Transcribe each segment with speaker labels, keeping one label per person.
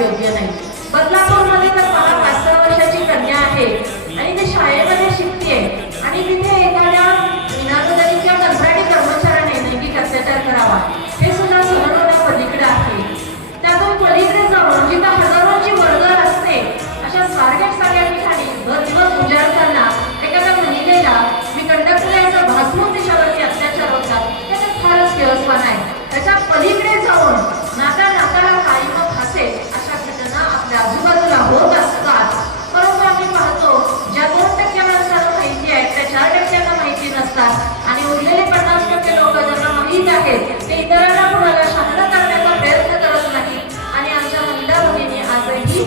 Speaker 1: योग्य नाही आणि उरलेले पन्नास टक्के लोक ज्यांना माहीत आहे ते इतरांना कुणाला शांत करण्याचा प्रयत्न करत नाही. आणि आमच्या महिला भगिनी आजही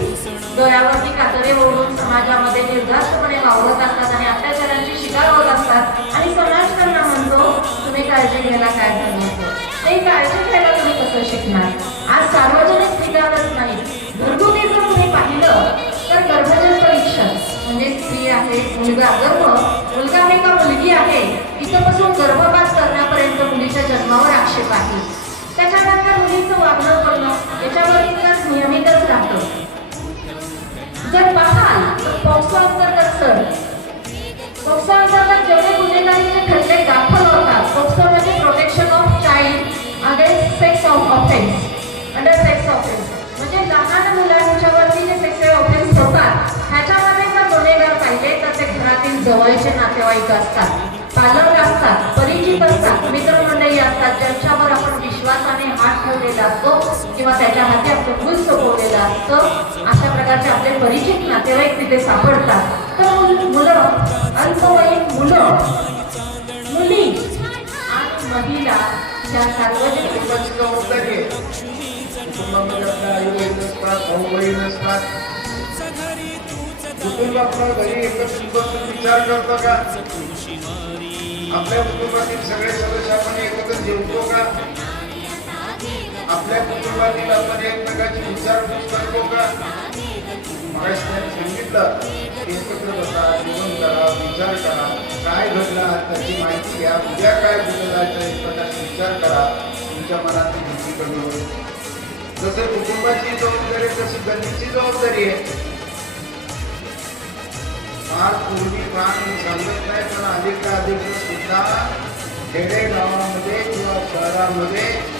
Speaker 1: डोळ्यावरती कातडे ओढून समाजामध्ये निर्धास्तपणे वावरत असतात आणि अत्याचारांची शिकार होत असतात. आणि समाज त्यांना म्हणतो तुम्ही काळजी घ्यायला काय झालं ते काळजी घ्यायला तुम्ही कसं शिकणार? आज सार्वजनिक ठिकाणच नाही. घरगुती जर तुम्ही पाहिलं तर गर्भजन परीक्षण म्हणजे स्त्री आहे मुलगा गर्भ मुलीच्या आक्षेप आहे. त्याच्यानंतर मुलीचं वागणं करणं याच्यावर इतिहास नियमितच राहतो. जर पाहाल तर पॉक्सो अंतर्गत सर. पॉक्सो अंतर्गत जेवढे गुन्हेगारीचे खटले दाखल होतात. पॉक्सो म्हणजे protection of child against sex of offence under sex offence म्हणजे लहान मुलांच्यावरती जे सेक्सुअल ऑफेन्स होतात ह्याच्यामध्ये जर गुन्हेगार पाहिले तर ते घरातील जवळचे नातेवाईक असतात पालक असतात परिचित असतात मित्र दाखवलेला असतो किंवा त्याच्या हाती आपलं फुल सोपवलेलं असतं अशा प्रकारचे आपले परिचित नातेवाईक तिथे सापडतात. तर मुलं अल्पवयीन मुलं मुली आणि महिला या सार्वजनिक
Speaker 2: कुटुंबाची जबाबदारी कुटुंबामध्ये आपल्या आई वडील असतात भाऊ कुटुंब आपल्या घरी एकत्र विचार करतो का? आपल्या कुटुंबातील सगळे सदस्य आपण सुरुवातीला आपण एक प्रकारची विचारपूस करतो का? सांगितलं एकत्र बसा जीवन करा विचार करा काय घडला त्याची माहिती घ्या उद्या काय घडलं एक प्रकारचा विचार करा तुमच्या मनातली भीती कमी होईल. जसं कुटुंबाची जबाबदारी तशी गल्लीची जबाबदारी आहे. फार पूर्वी प्राण सांगत नाही पण अधिक अधिक सुद्धा खेडे गावामध्ये किंवा शहरामध्ये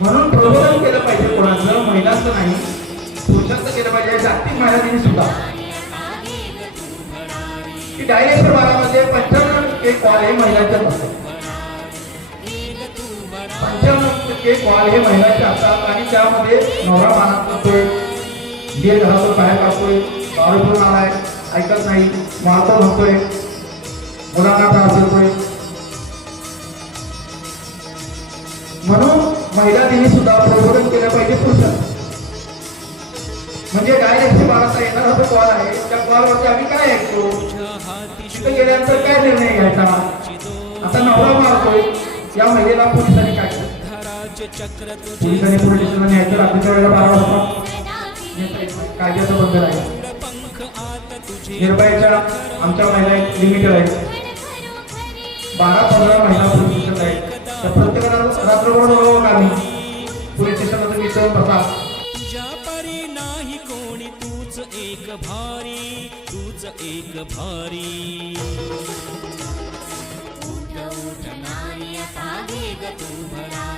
Speaker 2: म्हणून प्रबोधन केलं पाहिजे कोणाचं महिलाचं नाही. पुरुषांचं केलं पाहिजे. जागतिक महिला सुद्धा. की डायरेक्टर बारामध्ये पंच्याण्णव टक्के कॉल हे महिलांच्या असतात पंच्याण्णव टक्के कॉल हे महिलांचे असतात आणि त्यामध्ये नवरा मानात करतोय दीर घरातून बाहेर काढतोय दारू पिऊन आलाय ऐकत नाही. मारतो धरतोय मुलांना त्रास देतोय म्हणून महिला दिनी सुद्धा प्रबोधन केलं पाहिजे पुरुषांना. म्हणजे डायरेक्ट बाळाचा येणार जो कॉल आहे त्या कॉलवरती आम्ही काय ऐकतो? तिथे गेल्यानंतर काय निर्णय घ्यायचा? आता नवरा मारतोय या महिलेला पोलिसांनी काय पोलिसांनी पोलीस स्टेशनला न्यायचं रात्रीच्या वेळेला बारा वाजता. कायद्याचं बंधन आहे निर्भयाच्या आमच्या महिला लिमिटेड आहे बारा पंधरा रात्रभर आम्ही. पोलीस स्टेशनला तुम्ही बसा
Speaker 3: परी नाही कोणी तूच एक भारी तूच एक भारी.
Speaker 4: उठ उठ नारी आता तू भरा.